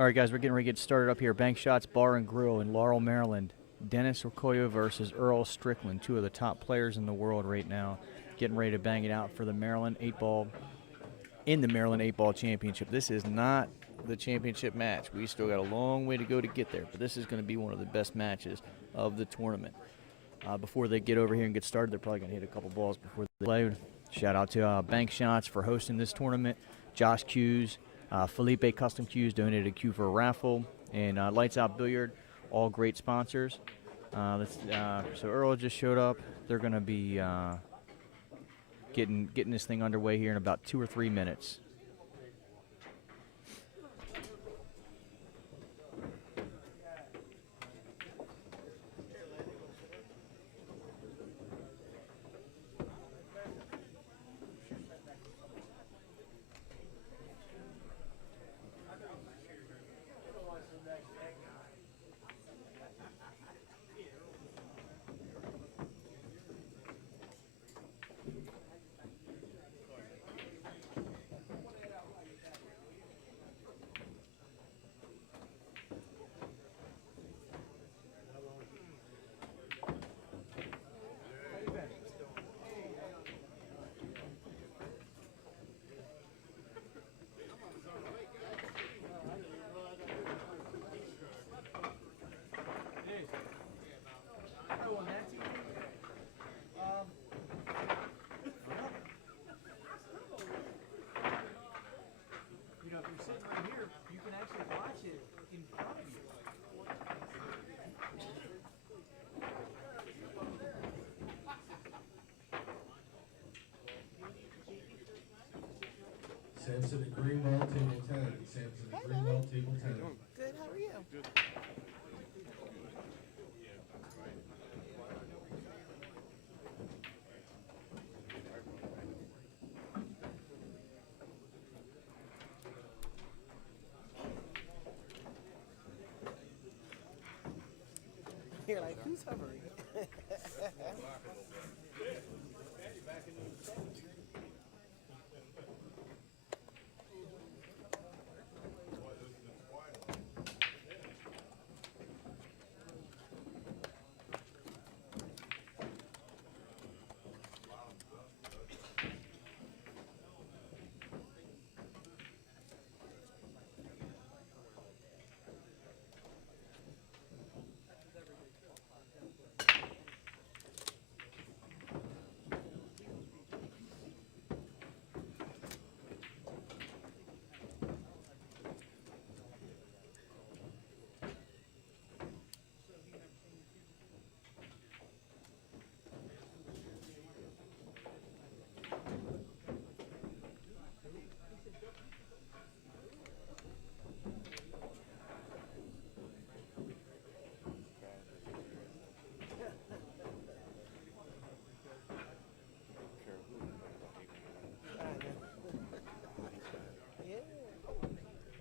All right, guys, we're getting ready to get started up here. Bank Shots Bar and Grill in Laurel, Maryland. Dennis Orcullo versus Earl Strickland, two of the top players in the world right now, getting ready to bang it out for the Maryland 8-Ball in the Maryland 8-Ball Championship. This is not the championship match. We still got a long way to go to get there, but this is going to be one of the best matches of the tournament. Before they get over here and get started, they're probably going to hit a couple balls before they play. Shout out to Bank Shots for hosting this tournament. Josh Hughes, Felipe Custom Cues donated a cue for a raffle, and Lights Out Billiard, all great sponsors. So Earl just showed up. They're going to be getting this thing underway here in about 2 or 3 minutes. Samson at Greenwell, table 10. Samson at Greenwell, table 10. Good, how are you? You're like, who's hovering?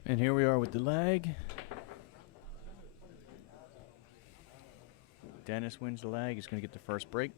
And here we are with the leg. Dennis wins the leg. He's going to get the first break.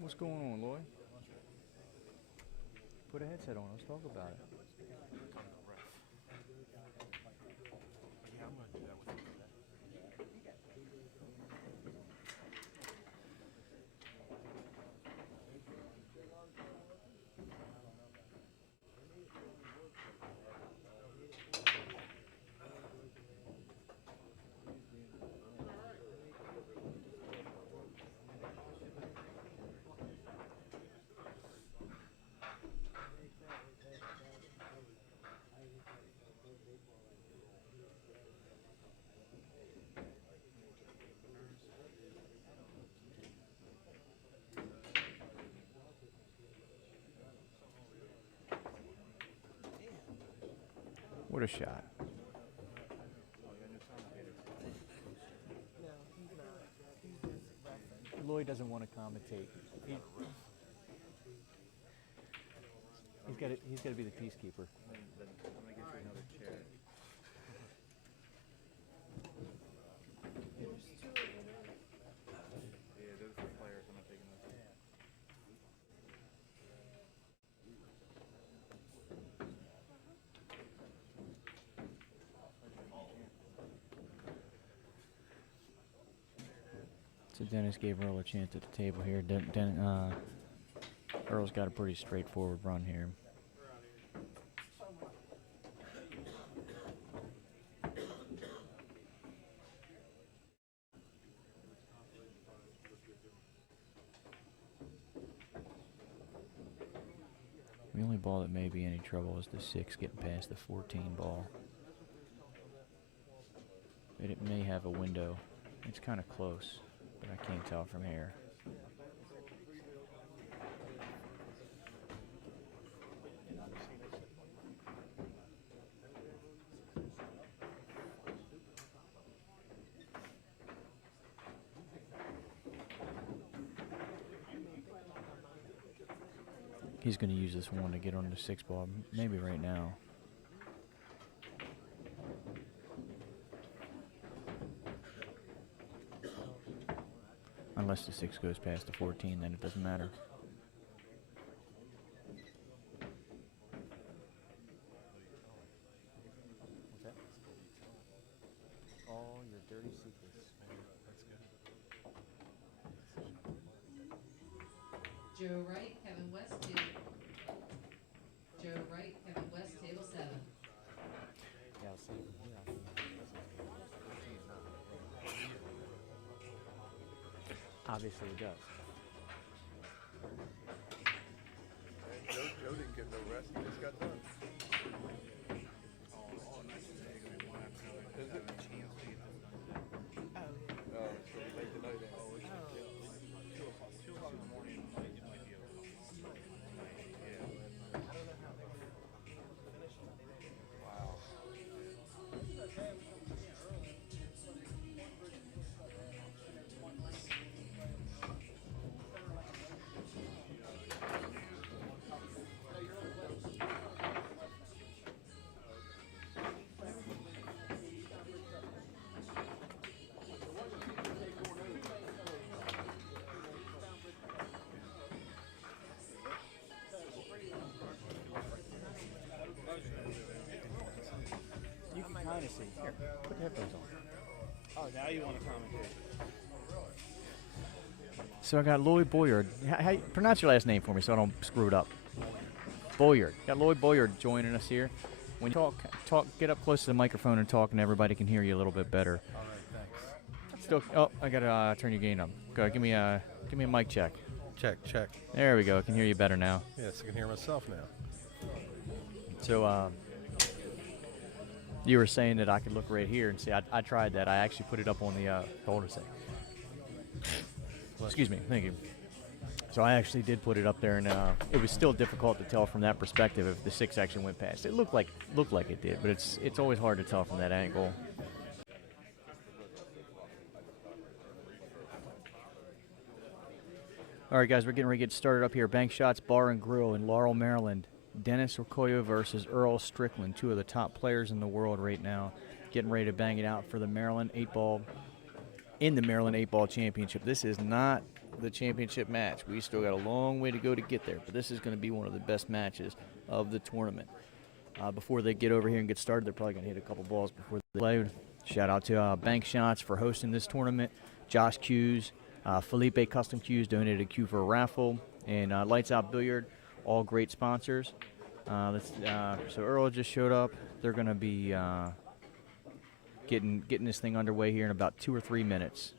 What's going on, Lloyd? Put a headset on. Let's talk about it. What a shot. No, he's not. He's just referencing. Lloyd doesn't want to commentate. He's got to be the peacekeeper. I'm gonna get you another chair. Yeah, those are players. I'm not taking those. So Dennis gave Earl a chance at the table here. Earl's got a pretty straightforward run here. The only ball that may be any trouble is the 6 getting past the 14 ball. But it may have a window. It's kind of close, but I can't tell from here. He's going to use this one to get on the 6 ball, maybe right now. Unless the 6 goes past the 14, then it doesn't matter. What's that? All your dirty secrets. Joe Wright, Kevin West, table. Joe Wright, Kevin West, table 7. Yeah, I'll see. Obviously it does. Joe didn't get no rest. He just got done. Is it? Oh, so he late tonight then. Wow. You can kind of see. Here, put the headphones on. Oh, now you want to commentate. So I got Lloyd Boyard. How pronounce your last name for me so I don't screw it up. Boyard. Got Lloyd Boyard joining us here. When you talk, get up close to the microphone and talk, and everybody can hear you a little bit better. All right, thanks. Still, oh, I gotta turn your gain up. Go, give me a mic check. Check. There we go. I can hear you better now. Yes, I can hear myself now. So, you were saying that I could look right here and see. I tried that. I actually put it up on the. Hold on a second. Excuse me. Thank you. So I actually did put it up there, and it was still difficult to tell from that perspective if the 6 actually went past. It looked like it did, but it's always hard to tell from that angle. All right, guys, we're getting ready to get started up here. Bank Shots Bar and Grill in Laurel, Maryland. Dennis Orcullo versus Earl Strickland, two of the top players in the world right now, getting ready to bang it out for the Maryland 8-ball in the Maryland 8-ball championship. This is not the championship match. We still got a long way to go to get there, but this is going to be one of the best matches of the tournament. Before they get over here and get started, they're probably going to hit a couple balls before they play. Shout out to Bank Shots for hosting this tournament. Josh Hughes, Felipe Custom Cues donated a cue for a raffle, and Lights Out Billiard, all great sponsors. So Earl just showed up. They're going to be getting this thing underway here in about 2 or 3 minutes.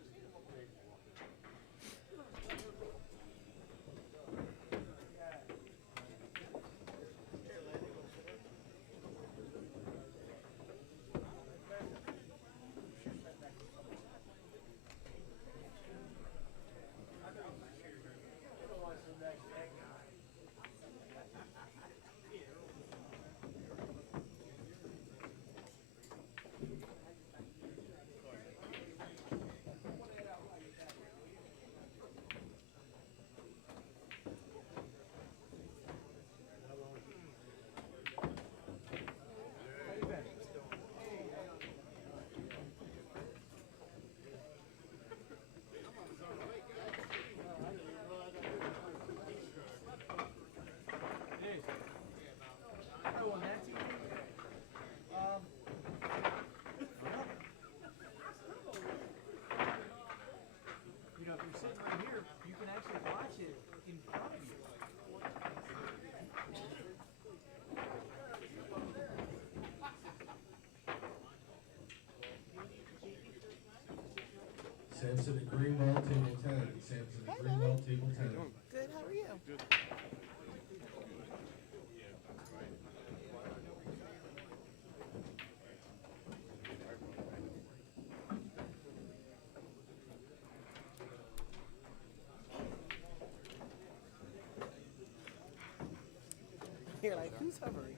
You know, if you're sitting right here, you can actually watch it in front of you. Sampson at Greenbelt, table 10. Sampson at Greenbelt, table 10. Good, how are you? You're like, who's hovering?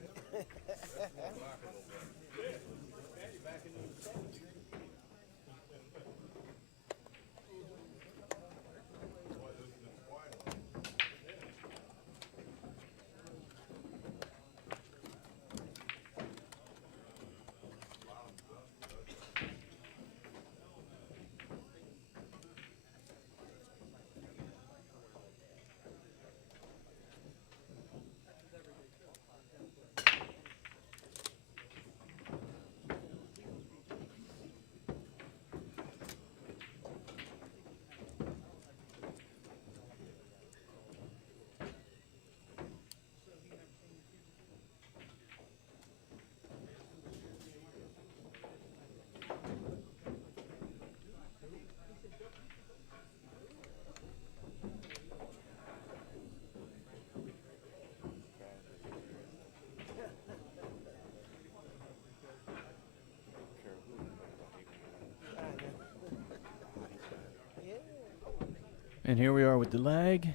And here we are with the leg.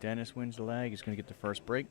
Dennis wins the leg. He's going to get the first break.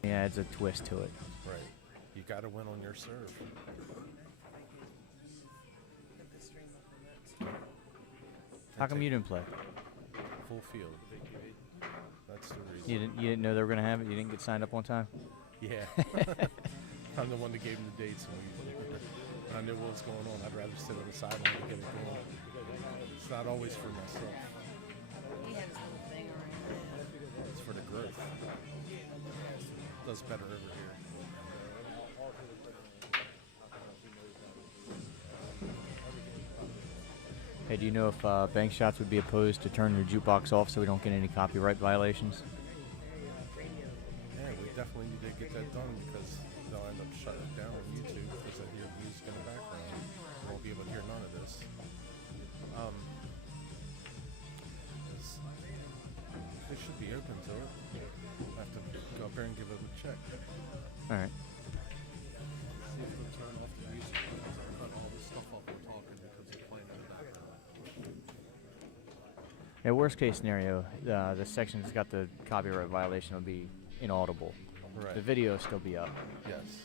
He adds a twist to it. Right. You got to win on your serve. How come you didn't play? full field. That's the reason. You didn't know they were gonna have it. You didn't get signed up on time. Yeah. I'm the one that gave him the dates. And I knew what was going on. I'd rather sit on the sideline and get it going. It's not always for myself. He has a little thing around. It's for the growth. Does better over here. Hey, do you know if Bank Shots would be opposed to turning your jukebox off so we don't get any copyright violations? Yeah, we definitely need to get that done because they'll end up shutting it down on YouTube because they hear music in the background. You won't be able to hear none of this. They should be open to it. I have to go up there and give them a check. All right. See if they'll turn off the music because they're cutting all this stuff off we're talking because they're playing in the background. Yeah, worst case scenario, the section that's got the copyright violation will be inaudible. Right. The video will still be up. Yes.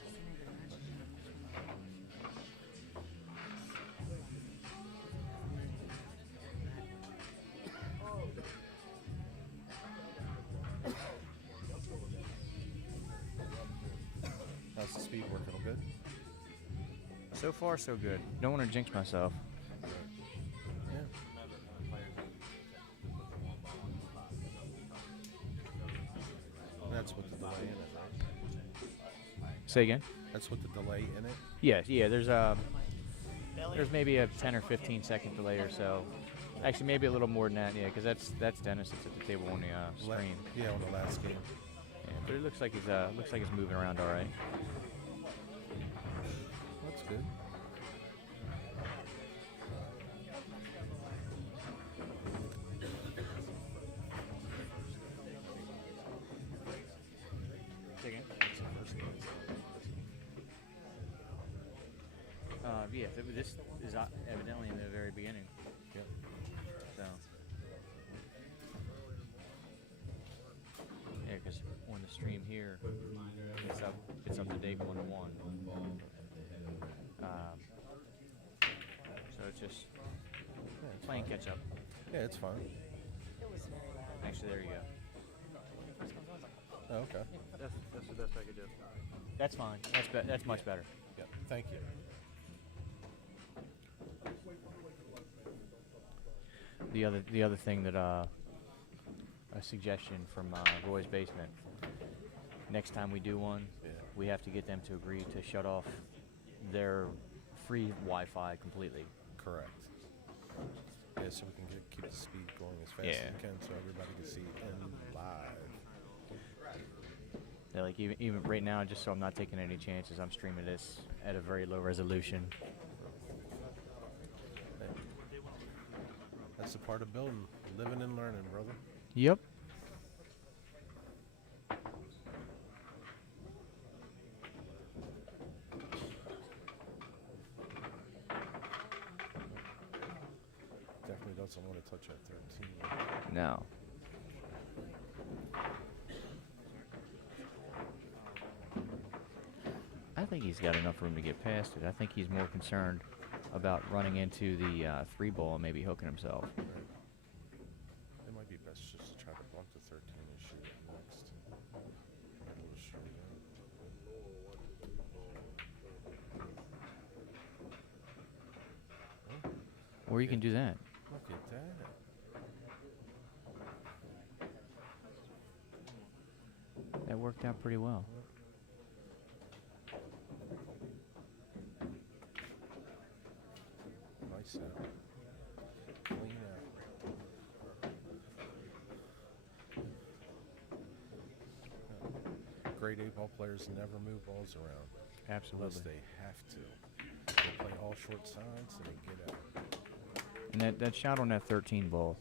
How's the speed working? All good? So far, so good. Don't want to jinx myself. Yeah. That's with the delay in it, right? Say again? That's with the delay in it? Yes, yeah. There's maybe a 10 or 15 second delay or so. Actually, maybe a little more than that. Yeah, because that's Dennis that's at the table on the screen. Yeah, on the last game. Yeah, but it looks like he's moving around all right. That's good. Say again? That's the first game. Yeah. This is evidently in the very beginning. Yep. So. Yeah, because on the stream here, it's up to date 1-1. So it's just playing catch up. Yeah, it's fine. Actually, there you go. Oh, okay. That's the best I could do. That's fine. That's much better. Yep. Thank you. The other thing that a suggestion from Roy's basement. Next time we do one, Yeah. we have to get them to agree to shut off their free Wi-Fi completely. Correct. Yeah, so we can keep the speed going as fast Yeah. as we can so everybody can see in live. Yeah, like even right now, just so I'm not taking any chances, I'm streaming this at a very low resolution. Hey, that's a part of building, living and learning, brother. Yep. Definitely doesn't want to touch that 13. No. I think he's got enough room to get past it. I think he's more concerned about running into the 3 ball and maybe hooking himself. It might be best just to try to block the 13 and shoot it next. Get a little straight in. Or you can do that. Look at that. That worked out pretty well. Nice out. Clean out. Grade A ball players never move balls around. Absolutely. Unless they have to. They play all short sides and they get out. And that shot on that 13 ball,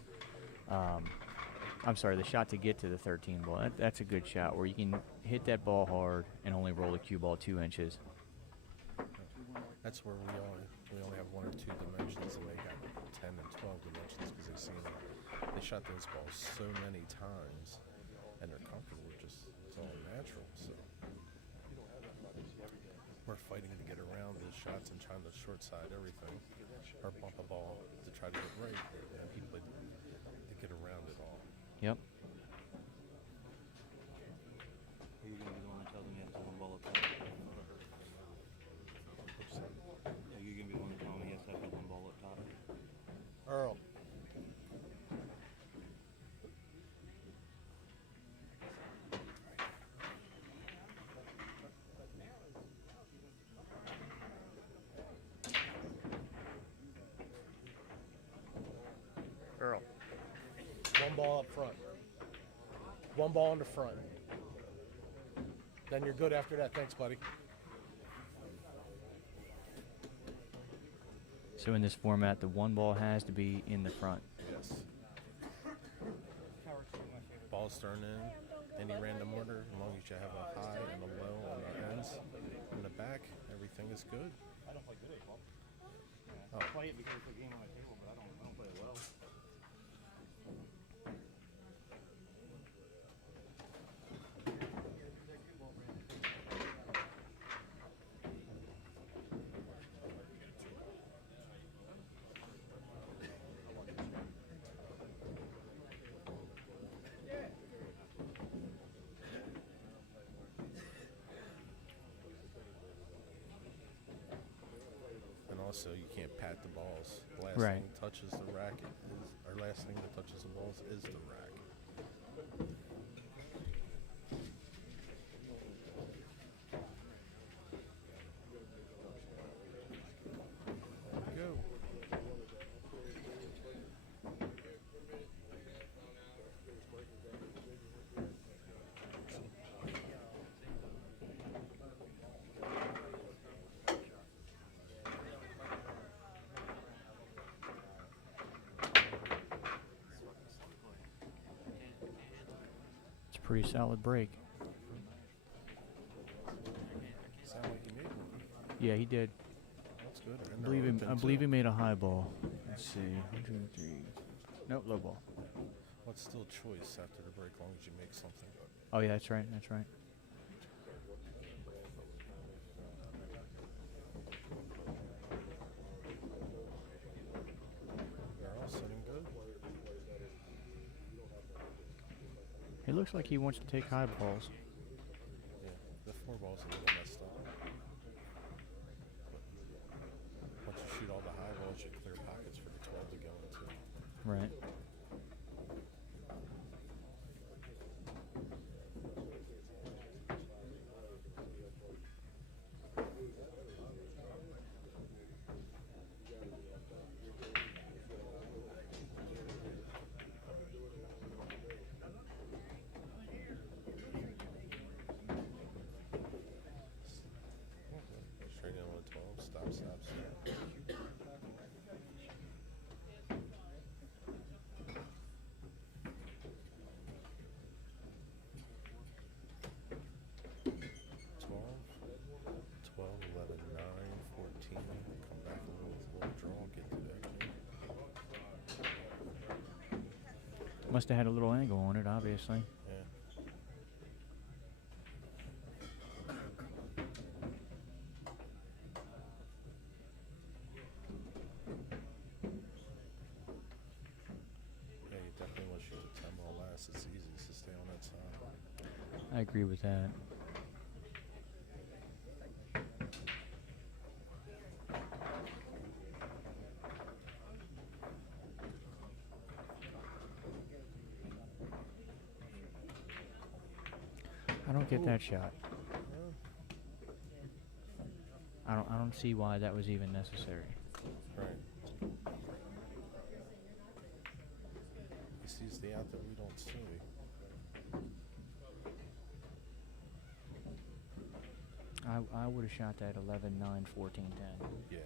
I'm sorry, the shot to get to the 13 ball, that's a good shot where you can hit that ball hard and only roll the cue ball 2 inches. That's where we only have 1 or 2 dimensions and they got 10 and 12 dimensions because they shot those balls so many times and they're comfortable with just it's all natural. So we're fighting to get around those shots and trying to short side everything or bump a ball to try to get right, and he played to get around it all. Yep. Are you gonna be the one that tells him he has to have one ball up top? Are you gonna be the one that tells him he has to have one ball up top? Earl. Earl. One ball up front. One ball in the front. Then you're good after that. Thanks, buddy. So in this format, the one ball has to be in the front. Yes. Balls thrown in any random order, as long as you have a high and a low on the ends. In the back, everything is good. I don't play good at ball. Oh. I play it because it's a game on my table, but I don't play it well. And also, you can't pat the balls. The last Right. thing touches the racket is, or last thing that touches the balls is the racket. There we go. It's a pretty solid break. Sound like you made one. Yeah, he did. That's good. I And believe they're him. open, I believe too. he made a high ball. Let's see. 1, 2, 3. Nope, low ball. What's still choice after the break, as long as you make something. Oh yeah, that's right. That's right. They're all sitting good. It looks like he wants to take high balls. Yeah, the four ball's a little messed up. Once you shoot all the high balls, you clear pockets for the 12 to go into. Right. Straight in on the 12, stop, stop, stop. Twelve, 11, 9, 14. Come back a little draw, get to that game. Must have had a little angle on it, obviously. Yeah. Yeah, you definitely want to shoot the 10 ball last. It's easiest to stay on that side. I agree with that. I don't get that shot. I don't see why that was even necessary. Right. He sees the out that we don't see. I would have shot that 11, 9, 14, 10. Yeah.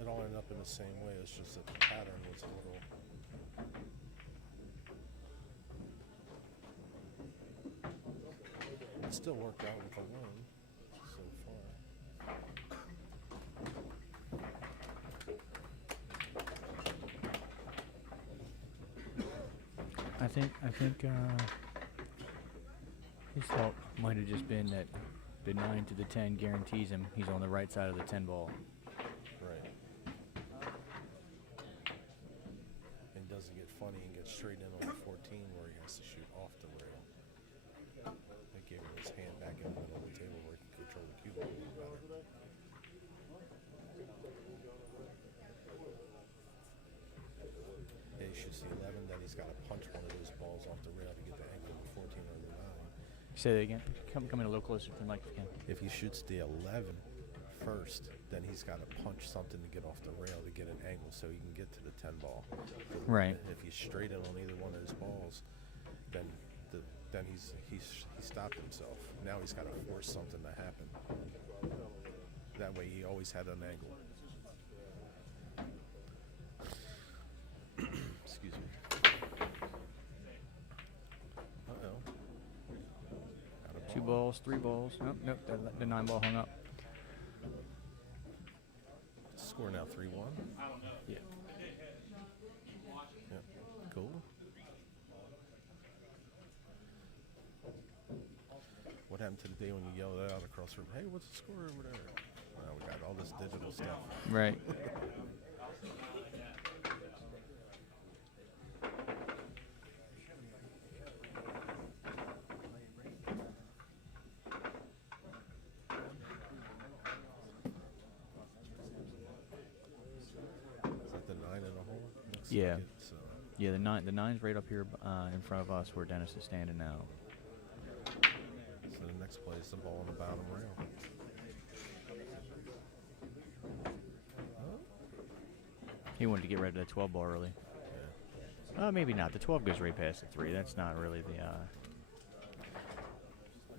It all ended up in the same way. It's just that the pattern was a little. It still worked out with the win so far. I think his thought might have just been that the 9 to the 10 guarantees him he's on the right side of the 10 ball. Right. funny and get straight in on the 14 where he has to shoot off the rail. They gave him his hand back in the middle of the table where he can control the cue ball a little better. Yeah, he shoots the 11, then he's got to punch one of those balls off the rail to get the angle of the 14 or the 9. Say that again. Come in a little closer to the mic if you can. If he shoots the 11 first, then he's got to punch something to get off the rail to get an angle so he can get to the 10 ball. Right. If he's straight in on either one of those balls, then he stopped himself. Now he's got to force something to happen. That way he always had an angle. Excuse me. Uh-oh. Got a 2 balls, 3 balls. Nope, the 9 ball hung up. Score now 3-1. Yeah. Yep. Cool. What happened to the day when you yelled out across the room, hey, what's the score over there? Well, we got all this digital stuff. Right. Is that the 9 in the hole? Looks Yeah. like it's, Yeah, the 9's right up here in front of us where Dennis is standing now. so the next play is the ball on the bottom rail. He wanted to get rid of that 12 ball early. Yeah. Maybe not. The 12 goes right past the 3. That's not really the.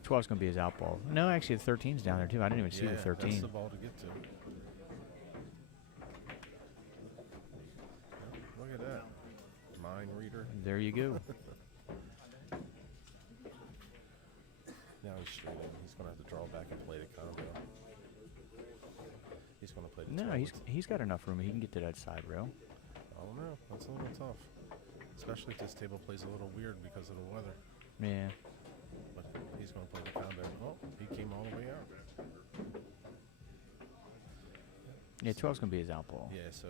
12's going to be his out ball. No, actually, the 13's down there, too. I didn't even see the 13. That's the ball to get to. Look at that. Mind reader. There you go. Now he's straight in. He's going to have to draw back and play the combo. He's going to play the No, 12. he's got enough room. He can get to that side rail. I don't know. That's a little tough. Especially if this table plays a little weird because of the weather. Yeah. But he's going to play the combo. Oh, he came all the way out. Yeah, 12's going to be his out ball. Yeah, so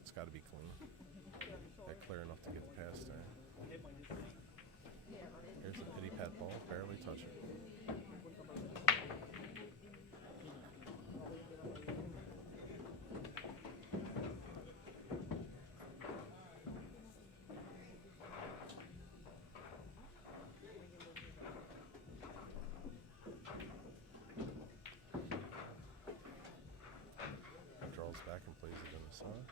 it's got to be clean. Yeah, clear enough to get the pass there. Here's the pity pat ball, barely touch it. Draws back and plays it in the side.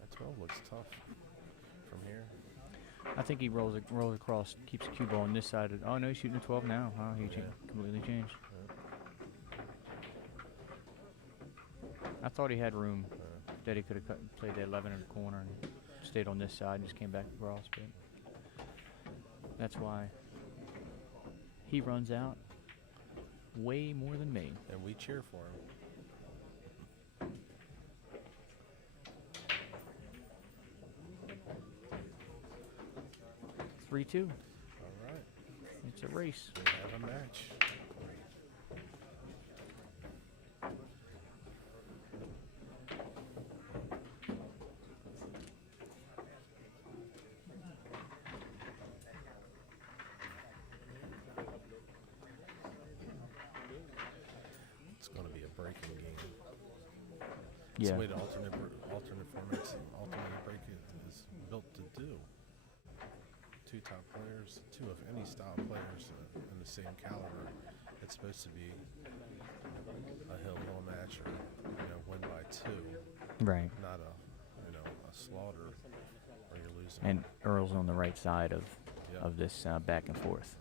That 12 looks tough from here. I think he rolls across, keeps the cue ball on this side. Oh, no, he's shooting a 12 now. Oh, he completely changed. I thought he had room that he could have played the 11 in the corner and stayed on this side and just came back across. But that's why he runs out way more than me. And we cheer for him. 3-2. All right. It's a race. We have a match. It's going to be a breaking game. It's Yeah. the way the alternate formats and alternate break is built to do. 2 top players, 2 of any style players in the same caliber. It's supposed to be a hill match or win by 2, Right. not a slaughter where you're losing. And Earl's on the right side of Yep. this back and forth.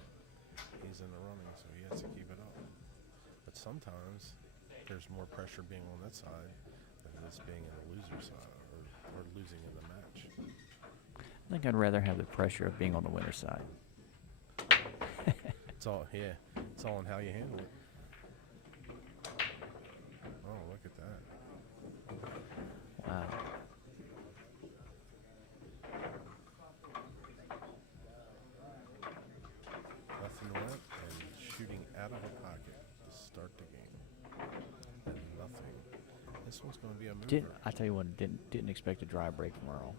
He's in the running, so he has to keep it up. But sometimes there's more pressure being on that side than it's being in the loser side or losing in the match. I think I'd rather have the pressure of being on the winner's side. It's all on how you handle it. Oh, look at that. Wow. Nothing went and shooting out of the pocket to start the game. And nothing. This This one's going to be a mover. I tell you what, didn't expect a dry break from Earl.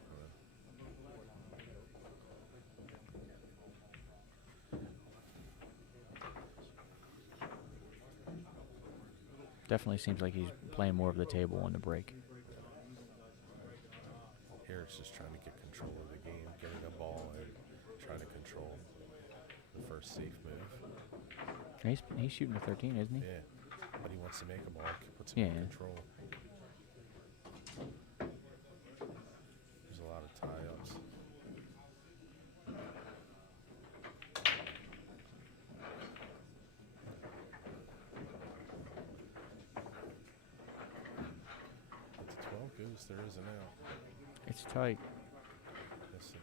Definitely seems like he's playing more of the table on the break. Here it's just trying to get control of the game, getting a ball and trying to control the first safe move. He's shooting a 13, isn't he? Yeah, but he wants to make a ball, puts him in control. There's a lot of tie-ups. But the 12 goes, there is an out. It's tight. Yes, it is.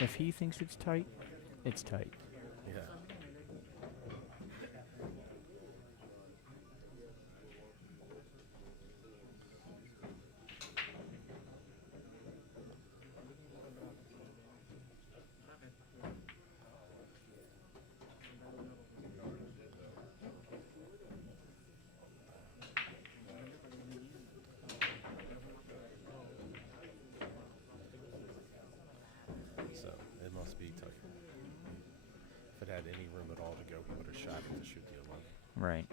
If he thinks it's tight, it's tight. Yeah. So it must be tight. If it had any room at all to go, he would have shot it to shoot the 11. Right.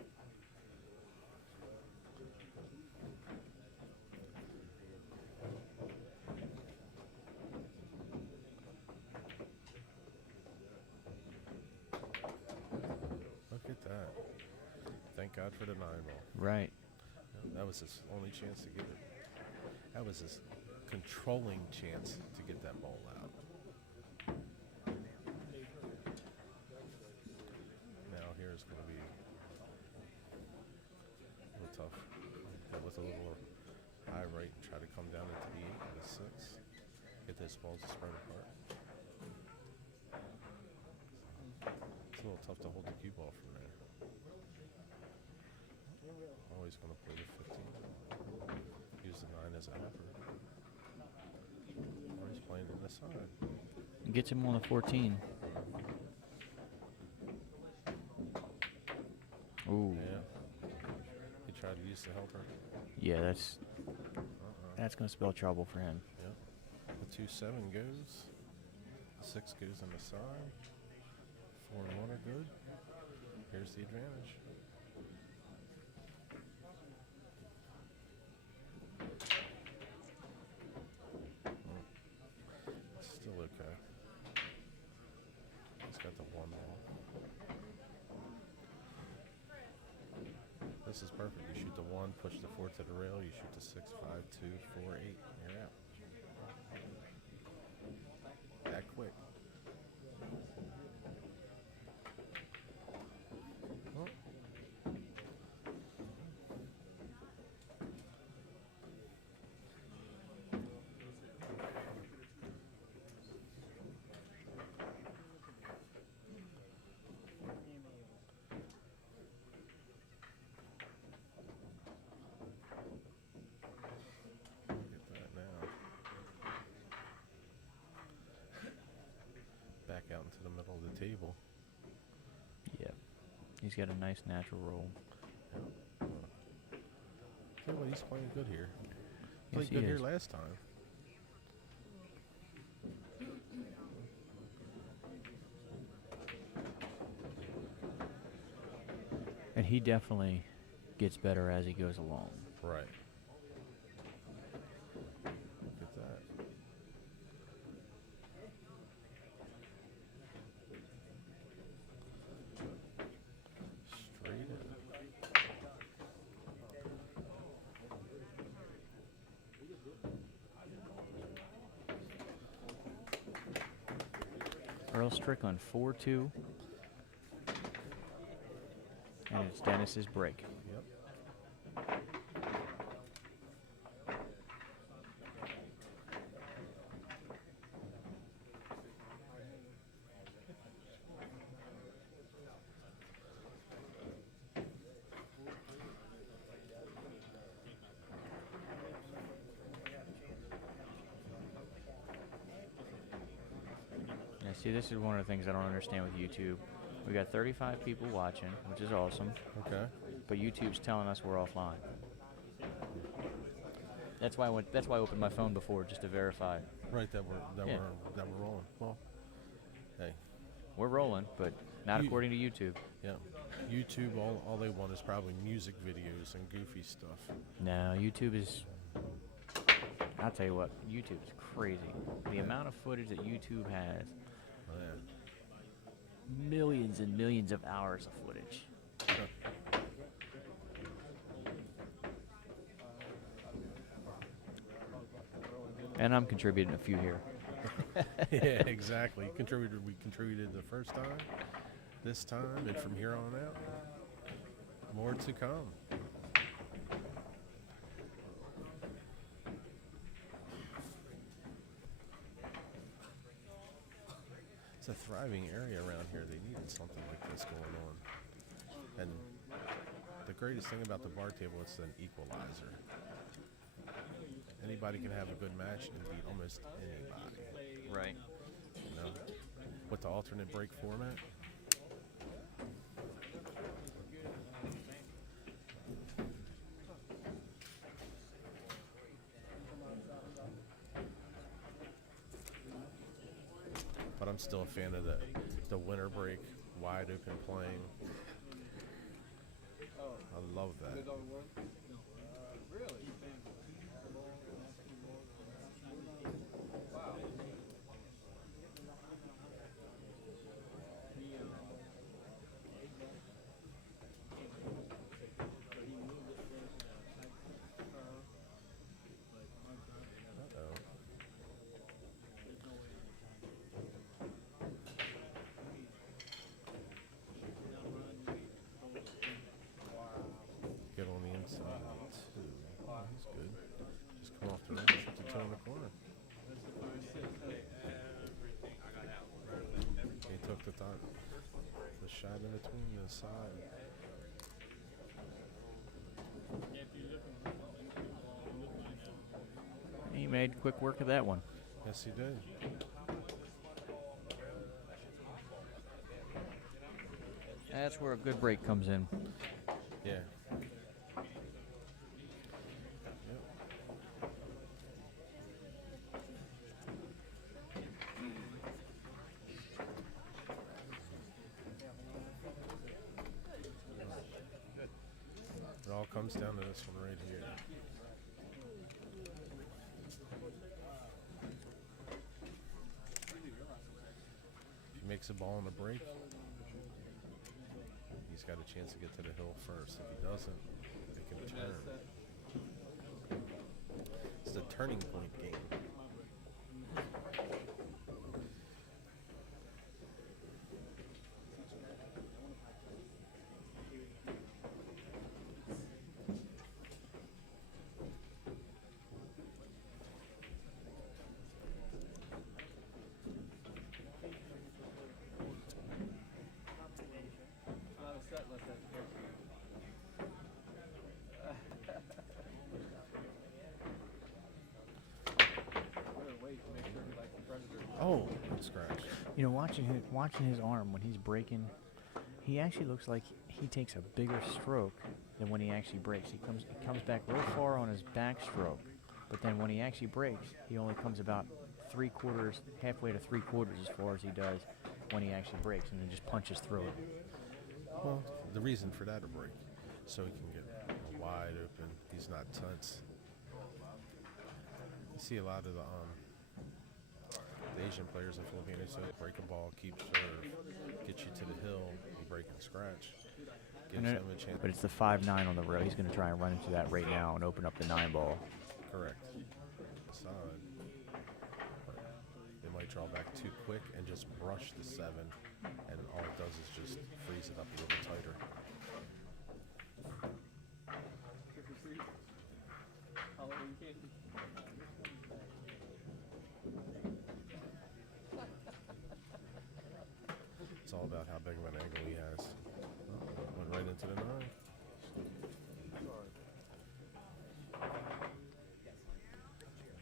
Look at that. Thank God for the 9 ball. Right. That was his only chance to get it. That was his controlling chance to get that ball out. Now here's going to be a little tough. Hit with a little high right and try to come down into the 8 with a 6. Get those balls to spread apart. It's a little tough to hold the cue ball from there. Always going to play the 15. Use the 9 as a helper. Or he's playing in the side. Gets him on the 14. Ooh. Yeah. He tried to use the helper. Yeah, that's going to spell trouble for him. Yep. The 2-7 goes. The 6 goes on the side. 4 and 1 are good. Here's the advantage. Still okay. He's got the 1 ball. This is perfect. You shoot the 1, push the 4 to the rail. You shoot the 6, 5, 2, 4, 8. You're out. That quick. Oh. Get that now. Back out into the middle of the table. Yep. He's got a nice natural roll. Tell you what, he's playing good here. Yes, Played he good here is. last time. And he definitely gets better as he goes along. Right. Look at that. Straight in. Earl Strickland 4-2. And it's Dennis's break. Yep. See, this is one of the things I don't understand with YouTube. We got 35 people watching, which is awesome, Okay. but YouTube's telling us we're offline. That's why I opened my phone before, just to verify. Right, that we're Yeah. rolling. Well, hey, We're rolling, but not You- according to YouTube. yeah. YouTube, all they want is probably music videos and goofy stuff. No, YouTube is. I'll tell you what, YouTube is crazy. The amount of footage that YouTube has, Oh, yeah. millions and millions of hours of footage. And I'm contributing a few here. Yeah, exactly. We contributed the first time, this time, and from here on out, more to come. It's a thriving area around here. They needed something like this going on. And the greatest thing about the bar table, it's an equalizer. Anybody can have a good match and beat almost anybody. Right. You know, with the alternate break format. But I'm still a fan of the winter break, wide open playing. I love that. Uh-oh. Get on the inside too. Oh, that's good. Just come off the rim, shoot the toe in the corner. He took the shot in between the side. He made quick work of that one. Yes, he did. That's where a good break comes in. Yeah. It all comes down to this one right here. If he makes a ball on the break, he's got a chance to get to the hill first. If he doesn't, they can turn. It's the turning point game. Oh, scratch. You know, watching his arm when he's breaking, he actually looks like he takes a bigger stroke than when he actually breaks. He comes back real far on his backstroke, but then when he actually breaks, he only comes about halfway to 3/4 as far as he does when he actually breaks, and then just punches through it. Well, the reason for that a break, so he can get wide open. He's not tense. You see a lot of the Asian players in Filipinos say break a ball, keep serve, get you to the hill, you break and scratch. Gives them a chance. But it's the 5-9 on the rail. He's going to try and run into that right now and open up the 9 ball. Correct. Side. But they might draw back too quick and just brush the 7, and all it does is just freeze it up a little tighter. It's all about how big of an angle he has. Oh, went right into the 9.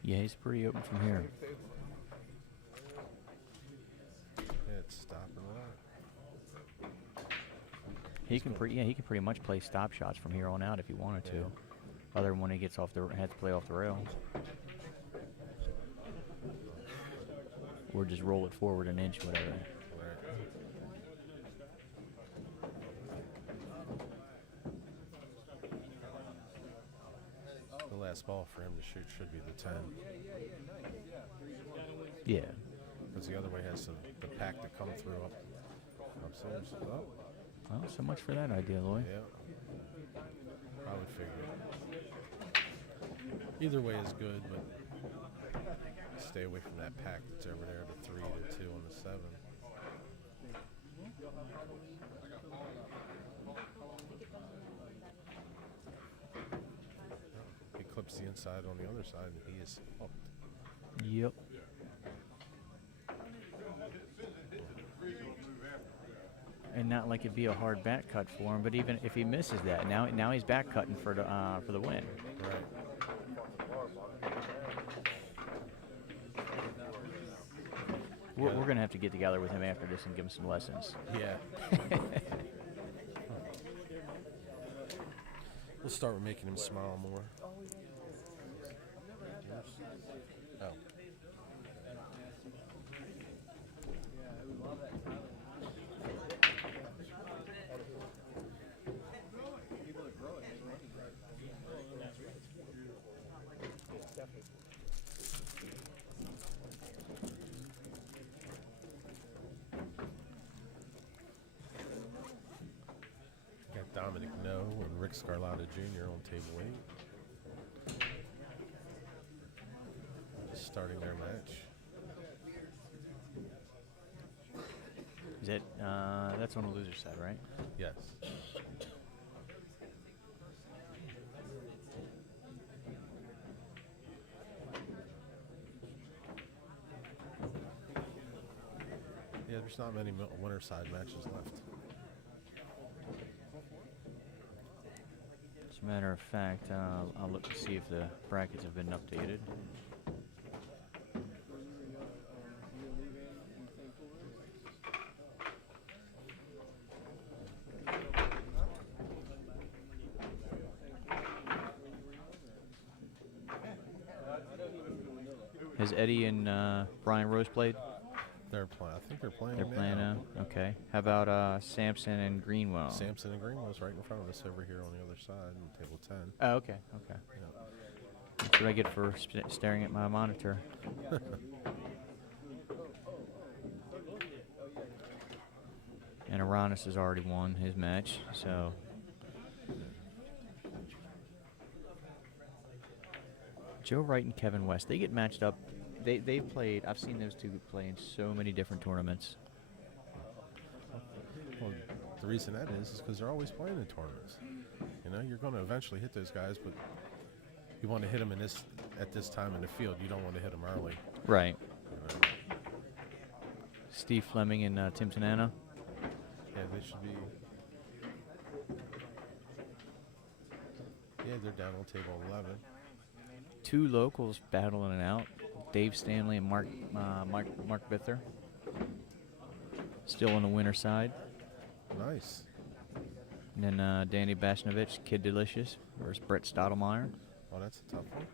Yeah, he's pretty open from here. He can he can pretty much play stop shots from here on out if he wanted to. Other than when he gets off the has to play off the rails. Or just roll it forward an inch, whatever. The last ball for him to shoot should be the 10. Yeah. Because the other way has the pack to come through upstairs. Oh, Well, so much for that idea, Lloyd. yeah. I would figure. Either way is good, but stay away from that pack that's over there, the 3, the 2, and the 7. He clips the inside on the other side, and he is hooked. Yep. And not like it'd be a hard back cut for him, but even if he misses that, now he's back cutting for the win. Right. We're gonna have to get together with him after this and give him some lessons. Yeah. We'll start with making him smile more. Oh. Got Dominic No and Rick Scarlatta Jr. on table 8. Just starting their match. Is it? That's on the loser side, right? Yes. Yeah, there's not many winner side matches left. As a matter of fact, I'll look to see if the brackets have been updated. Has Eddie and Brian Rose played? They're playing. I think they're playing. They're playing now. Okay. How about Sampson and Greenwell? Sampson and Greenwell's right in front of us over here on the other side, on table 10. Oh, okay. Okay. Yeah. That's what I get for staring at my monitor. And Aranis has already won his match, so. Joe Wright and Kevin West, they get matched up. They've played, I've seen those two play in so many different tournaments. Well, the reason that is because they're always playing in tournaments. You know, you're going to eventually hit those guys, but you want to hit them at this time in the field. You don't want to hit them early. Right. You know? Steve Fleming and Tim Tanana. Yeah, they should be. Yeah, they're down on table 11. Two locals battling it out. Dave Stanley and Mark Bither. Still on the winner side. Nice. And then Danny Bashnovich, Kid Delicious versus Brett Stottlemyre. Oh, that's a tough one.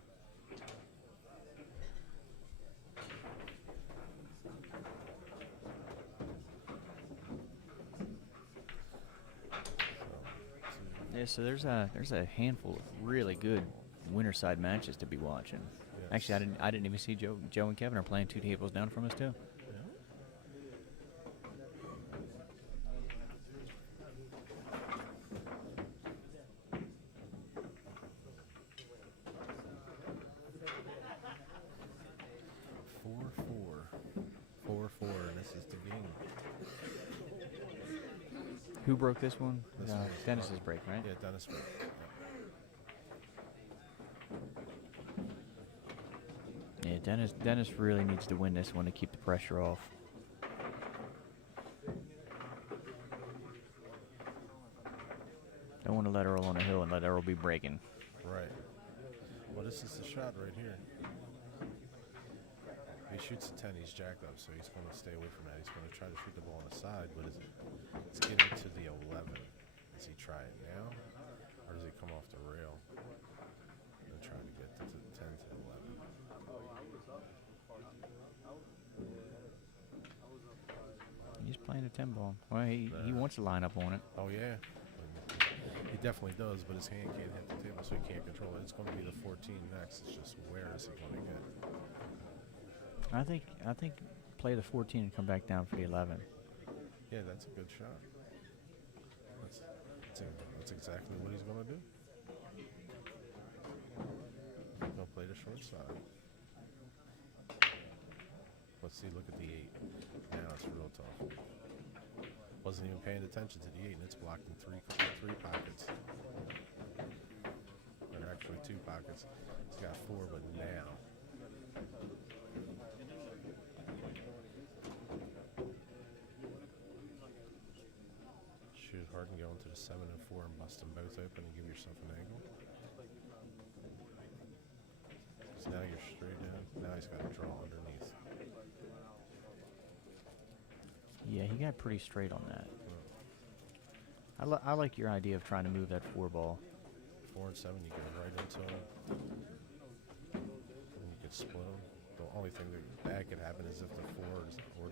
Yeah, so there's a handful of really good winner side matches to be watching. Yes. Actually, I didn't even see Joe and Kevin are playing 2 tables down from us too. Four, and this is the game. Who broke this one? This one was Dennis's break, right? Yeah, Dennis broke. Yeah, Dennis really needs to win this one to keep the pressure off. Don't want to let Earl on the hill and let Earl be breaking. Right. Well, this is the shot right here. If he shoots a 10, he's jacked up, so he's going to stay away from that. He's going to try to shoot the ball on the side, but it's getting to the 11. Does he try it now, or does he come off the rail and try to get to 10 to 11? He's playing a 10 ball. Well, he wants to line up on it. Oh yeah, he definitely does, but his hand can't hit the table, so he can't control it. It's going to be the 14 next. It's just where is he going to get? I think play the 14 and come back down for the 11. Yeah, that's a good shot. That's exactly what he's going to do. He'll play the short side. Let's see, look at the 8. Now it's real tough. Wasn't even paying attention to the 8, and it's blocked in three pockets. Or actually 2 pockets. He's got 4, but now. Shoot hard and go into the 7 and 4 and bust them both open and give yourself an angle. So now you're straight in. Now he's got to draw underneath. Yeah, he got pretty straight on that. I like your idea of trying to move that 4 ball. 4 and 7, you go right into him. And you can split them. The only thing that bad could happen is if the 4 or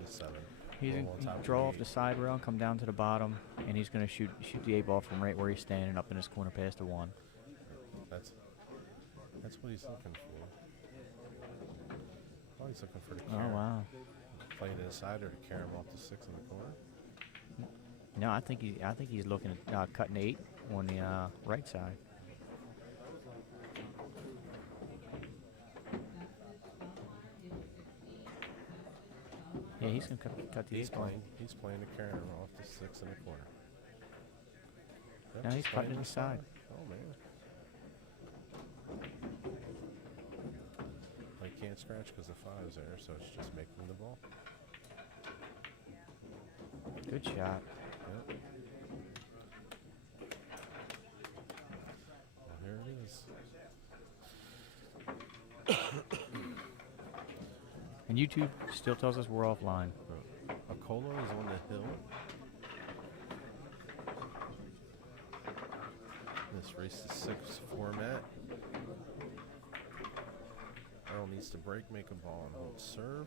the 7. He's roll on top of draw the off the 8. side rail, come down to the bottom, and he's going to shoot the 8 ball from right where he's standing up in his corner past the 1. That's what he's looking for. Oh, he's looking for the Oh carry. wow. Play it inside or to carry him off the 6 in the corner. No, I think he's looking at cutting 8 on the right side. Yeah, he's gonna cut the 8 ball. He's playing to carry him off the 6 in the corner. Yep, Now he's just cutting playing inside. Oh man. Well, he can't scratch because the 5's there, so it's just making the ball. Good shot. Yep. Well, here it is. And YouTube still tells us we're offline. Orcullo is on the hill. This race to 6 format. Earl needs to break, make a ball, and hold serve.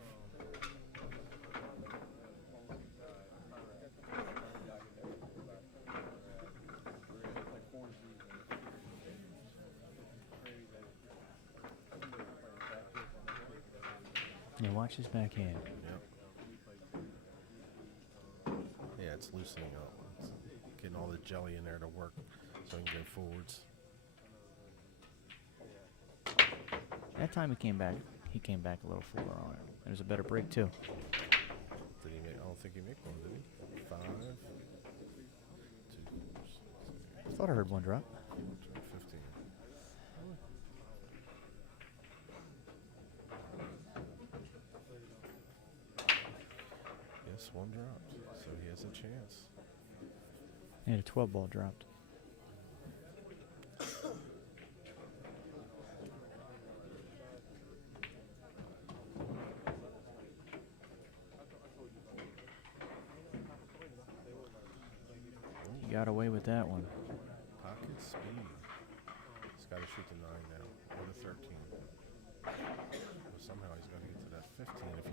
Yeah, watch his backhand. Yep. Yeah, it's loosening up. It's getting all the jelly in there to work so he can go forwards. That time he came back a little fuller on it. It was a better break too. Did he make? I don't think he made one, did he? 5, 2, I thought I heard one drop. 15. Yes, one dropped, so he has a chance. Yeah, the 12 ball dropped. You got away with that one. Pocket speed. He's got to shoot the 9 now, or the 13. Well, somehow he's got to get to that 15 if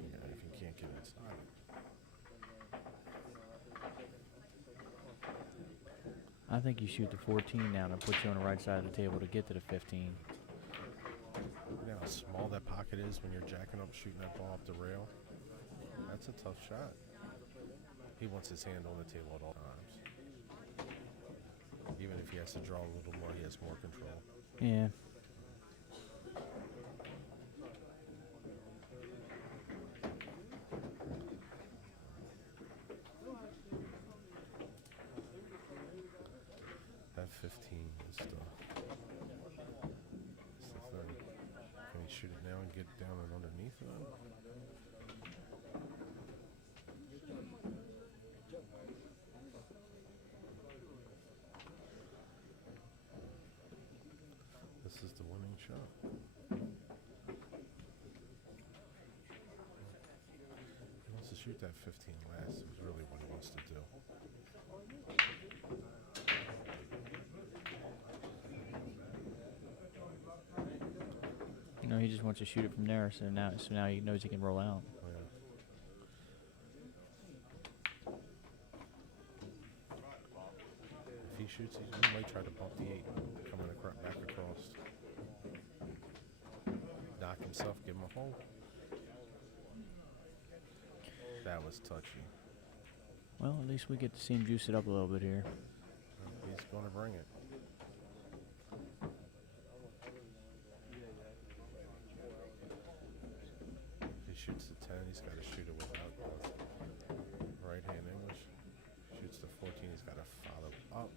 he can't get inside it. I think you shoot the 14 now to put you on the right side of the table to get to the 15. You know how small that pocket is when you're jacking up, shooting that ball up the rail? That's a tough shot. He wants his hand on the table at all times. Even if he has to draw a little more, he has more control. Yeah. That 15 is the thing. Can he shoot it now and get down and underneath it? This is the winning shot. He wants to shoot that 15 last is really what he wants to do. No, he just wants to shoot it from there. So now he knows he can roll out. Yeah. If he shoots, he might try to bump the 8, coming back across. Knock himself, give him a hole. That was touchy. Well, at least we get to see him juice it up a little bit here. He's going to bring it. He shoots the 10, he's got to shoot it without right-hand English. Shoots the 14, he's got to follow up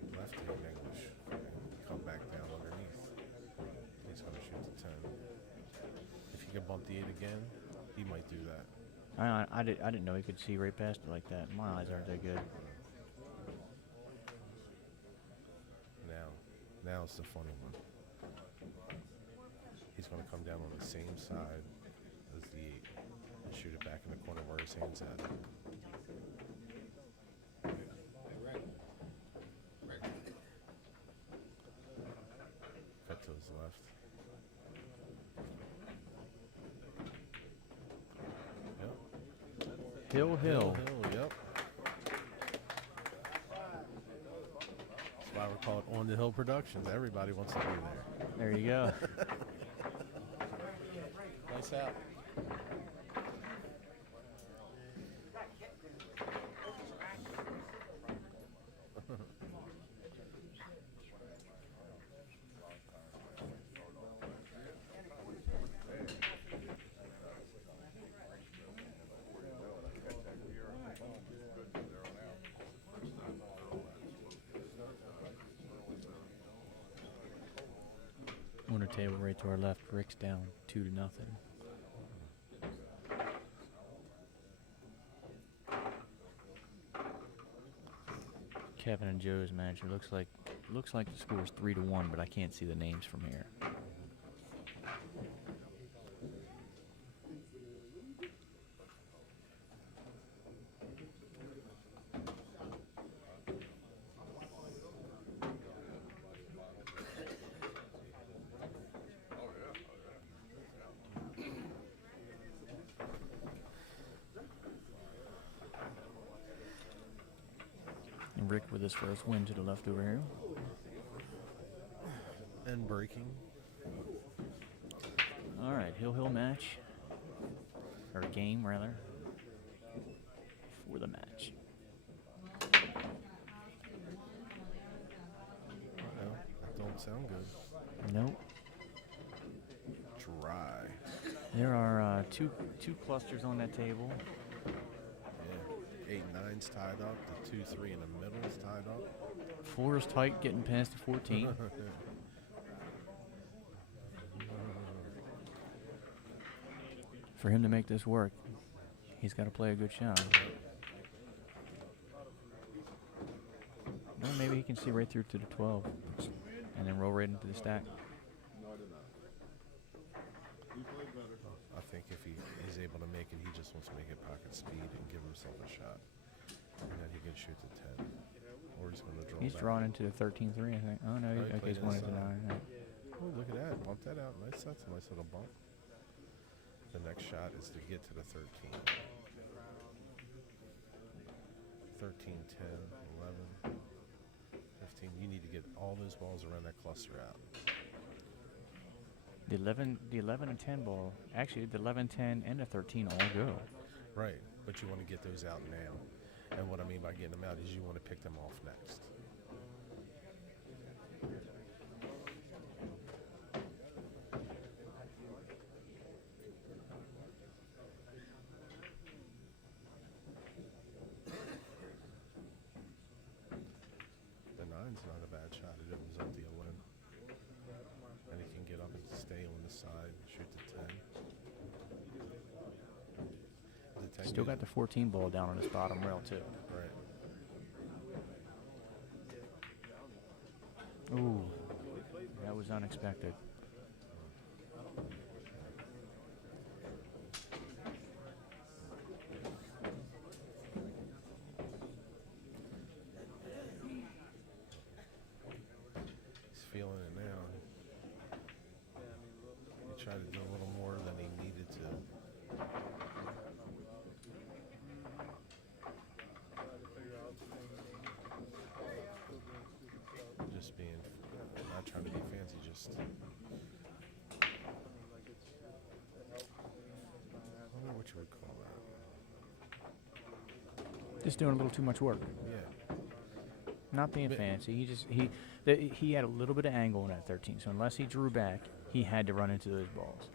with left-hand English and come back down underneath. He's going to shoot the 10. If he can bump the 8 again, he might do that. I didn't know he could see right past it like that. My eyes aren't that good. Now it's the funny one. He's going to come down on the same side as the 8 and shoot it back in the corner where his hand's at. Cut to his left. Yep. Hill. Yep. That's why we call it On the Hill Productions. Everybody wants to be there. There you go. Nice out. Winner table right to our left. Rick's down 2-0. Kevin and Joe's match. It looks like the score is 3-1, but I can't see the names from here. And Rick with his first win to the left over here. And breaking. All right, Hill match. Or game, rather. For the match. Uh-oh, that don't sound good. Nope. Dry. There are two clusters on that table. Yeah. 8 and 9's tied up. The 2, 3 in the middle is tied up. 4 is tight, getting past the 14. For him to make this work, he's got to play a good shot. Well, maybe he can see right through to the 12 and then roll right into the stack. I think if he's able to make it, he just wants to make it pocket speed and give himself a shot. And then he can shoot the 10. Or he's going to draw He's back. drawing into the 13-3, I think. Oh, no, Oh, he okay, played he's going into inside. 9. Right. Oh, look at that. Bump that out. Nice. That's a nice little bump. The next shot is to get to the 13. 13, 10, 11, 15. You need to get all those balls around that cluster out. The 11 and 10 ball, actually the 11, 10, and the 13 all go. Right, but you want to get those out now. And what I mean by getting them out is you want to pick them off next. The 9's not a bad shot. It opens up the 11. And he can get up and stay on the side, shoot the 10. The 10 Still got gives- the 14 ball down on his bottom rail, too. Right. Ooh, that was unexpected. He's feeling it now. tried to do a little more than he needed to. Just being, not trying to be fancy, just. I don't know what you would call that. Just doing a little too much work. Yeah. Not being fancy. He had a little bit of angle in that 13. So unless he drew back, he had to run into those balls.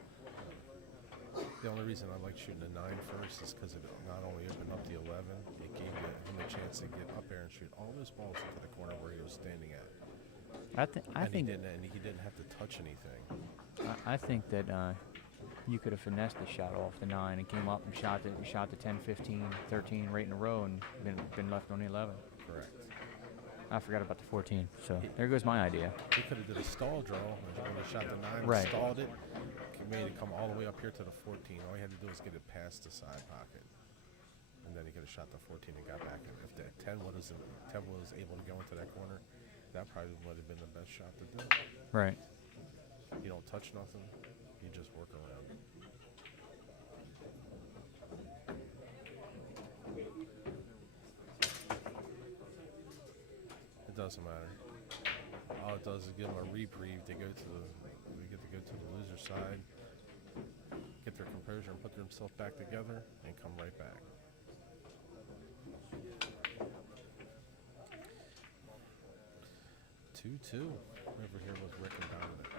The only reason I like shooting a 9 first is because it not only opened up the 11, it gave him a chance to get up there and shoot all those balls into the corner where he was standing at. I think he didn't have to touch anything. I think that you could have finessed the shot off the 9 and came up and shot the 10, 15, 13 right in a row and been left on the 11. Correct. I forgot about the 14. So there goes my idea. He could have did a stall draw when he shot the 9, Right. stalled it, made it come all the way up here to the 14. All he had to do was get it past the side pocket. And then he could have shot the 14 and got back. And if that 10 was able to go into that corner, that probably would have been the best shot to do. Right. You don't touch nothing. You just work around it. It doesn't matter. All it does is give them a reprieve. We get to go to the loser side, get their composure and put themselves back together and come right back. Two over here with Rick and Dominic.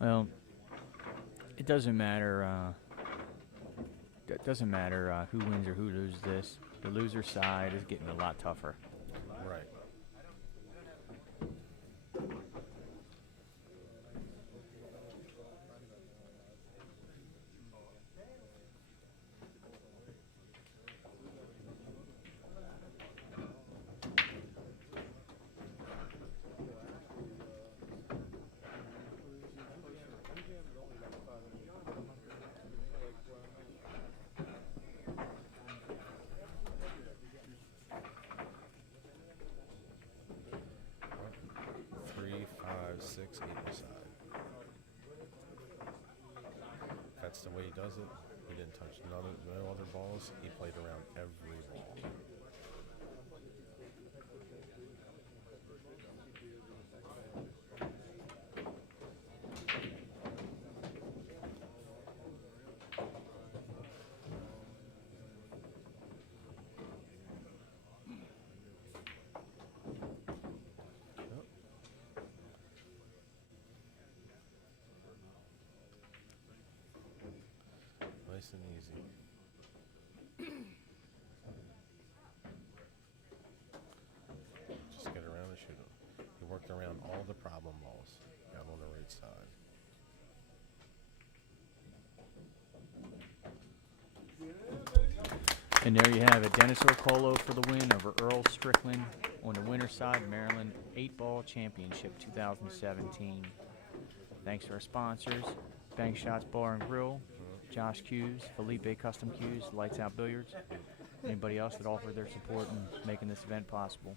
Well, it doesn't matter. It doesn't matter who wins or who loses this. The loser side is getting a lot tougher. Right. Six, equal side. That's the way he does it. He didn't touch no other balls. He played around every ball. Nice and easy. Just get around and shoot him. He worked around all the problem balls. Got on the right side. And there you have it. Dennis Orcullo for the win over Earl Strickland on the winner's side, Maryland 8-Ball Championship 2017. Thanks to our sponsors, Bank Shots Bar and Grill, Josh Hughes, Felipe Custom Cues, Lights Out Billiards, anybody else that offered their support in making this event possible.